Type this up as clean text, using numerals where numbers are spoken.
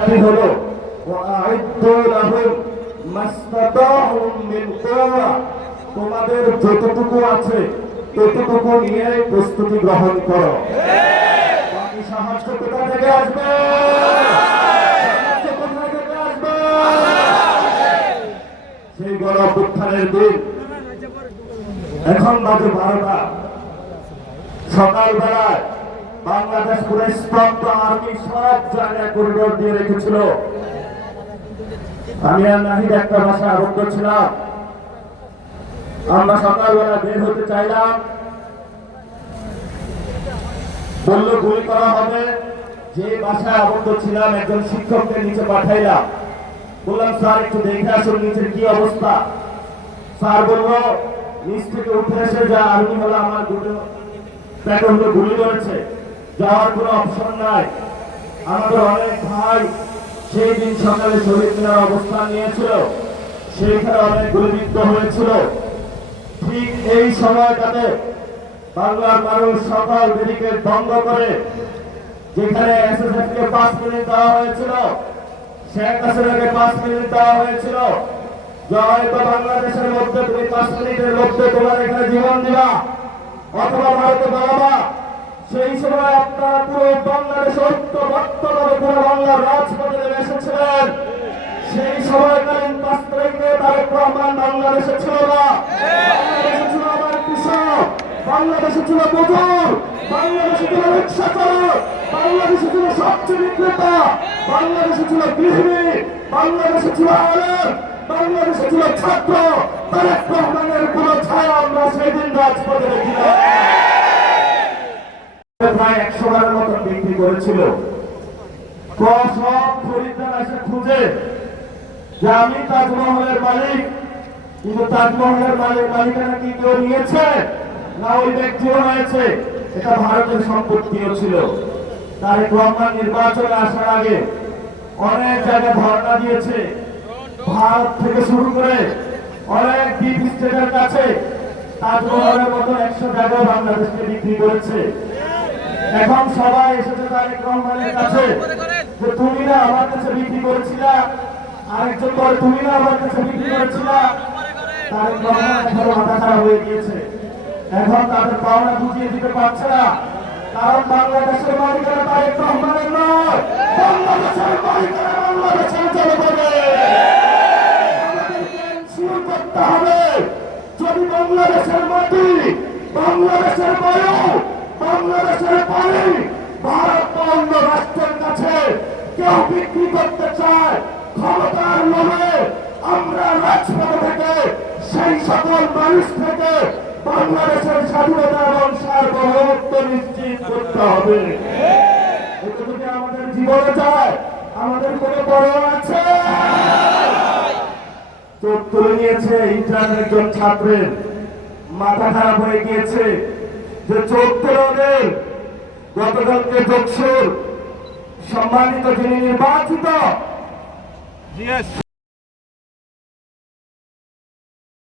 হলো ওয়াআইদ্দু লাহুম মাসতাতাহুম মিন কুওয়া, তোমাদের যতটুকু আছে ততটুকু নিয়ে প্রস্তুতি গ্রহণ করো। বাকি সাহায্য কোথা থেকে আসবে? সেই গণ অভ্যুত্থানের দিন এখন বাজে 12টা। সকালবেলায় বাংলাদেশ পুরো স্তব্ধ, আর্মি সব জায়গায় করিডোর দিয়ে রেখেছিল। আমি আর নাহিদ একটা বাসায় আবদ্ধ ছিলাম। আমরা সকালবেলা বের হতে চাইলাম, বললো গুলি করা হবে। যে বাসায় আবদ্ধ ছিলাম একজন শিক্ষককে নিচে পাঠাইলাম। বললাম, স্যার একটু দেখে আসুন নিচের কি অবস্থা। স্যার বললো, নিচ থেকে উঠে এসে যা আর্মি হলো আমার দুটো প্যাট্রোলকে গুলি করেছে, যাওয়ার কোনো অপশন নাই। আমাদের অনেক ভাই সেই দিন সকালে শহীদ মিনার অবস্থান নিয়েছিল, সেইখানে অনেক গুলিবিদ্ধ হয়েছিল। ঠিক এই সময়টাতে বাংলার মানুষ সকল ব্যারিকেড বন্ধ করে, যেখানে এসএসএফ কে 5 মিনিট দেওয়া হয়েছিল, শেখ হাসিনাকে 5 মিনিট দেওয়া হয়েছিল, হয়তো বাংলাদেশের মধ্যে তুমি 5 মিনিটের মধ্যে তোমার এখানে জীবন দিবা অথবা ভারতে দাঁড়াবা। সেই সময় আপনারা পুরো বাংলাদেশ ঐক্যবদ্ধভাবে পুরো বাংলার রাজপথে নেমে এসেছিলেন। সেই সময়কালীন 5 তারিখে তারেক রহমান বাংলাদেশে ছিল না। বাংলাদেশে ছিল আমার কৃষক, বাংলাদেশে ছিল মজুর, বাংলাদেশে ছিল রিক্সা চালক, বাংলাদেশে ছিল সবজি বিক্রেতা, বাংলাদেশে ছিল গৃহিণী, বাংলাদেশে ছিল আলেম, বাংলাদেশে ছিল ছাত্র। তারেক রহমানের কোন ছায়া আমরা সেদিন রাজপথে দেখি না। প্রায় 100 বারের মতো বিক্রি করেছিল। সব খরিদ্দার এসে খুঁজে যে আমি তাজমহলের মালিক, কিন্তু তাজমহলের মালিকানা কি কেউ নিয়েছে না ওই ব্যক্তিও হয়েছে? এটা ভারতের সম্পত্তিও ছিল। তারেক রহমান নির্বাচনে আসার আগে অনেক জায়গায় ধর্ণা দিয়েছে, ভারত থেকে শুরু করে অনেক ডিপ স্টেটের কাছে তাজমহলের মতো 100 জায়গায় বাংলাদেশকে বিক্রি করেছে। এখন সবাই এসেছে তারেক রহমানের কাছে যে তুমি না আমার কাছে বিক্রি করেছিলা, আরেকজন বলে তুমি না আমার কাছে বিক্রি করেছিলা। তারেক রহমান এখন মাথা খারাপ হয়ে গিয়েছে। এখন তাদের পাওনা বুঝিয়ে দিতে পারছে না, কারণ বাংলাদেশের মালিকানা তারেক রহমানের নয়, বাংলাদেশের মালিকানা বাংলাদেশের জনগণের। আমাদেরকে এনশিওর করতে হবে যদি বাংলাদেশের মাটি, বাংলাদেশের বায়ু, বাংলাদেশের পানি ভারত অন্য রাষ্ট্রের কাছে কেউ বিক্রি করতে চায় ক্ষমতার লোভে, আমরা রাজপথ থেকে সেই সকল মানুষ থেকে বাংলাদেশের স্বাধীনতা এবং সার্বভৌমত্ব নিশ্চিত করতে হবে। এটা যদি আমাদের জীবনে যায়, আমাদের কোনো পরোয়া আছে? চোখ তুলে নিয়েছে ইন্টার্ন একজন ছাত্রের, মাথা খারাপ হয়ে গিয়েছে যে 14 গতকালকে যোগসুর সম্মানিত যিনি নির্বাচিত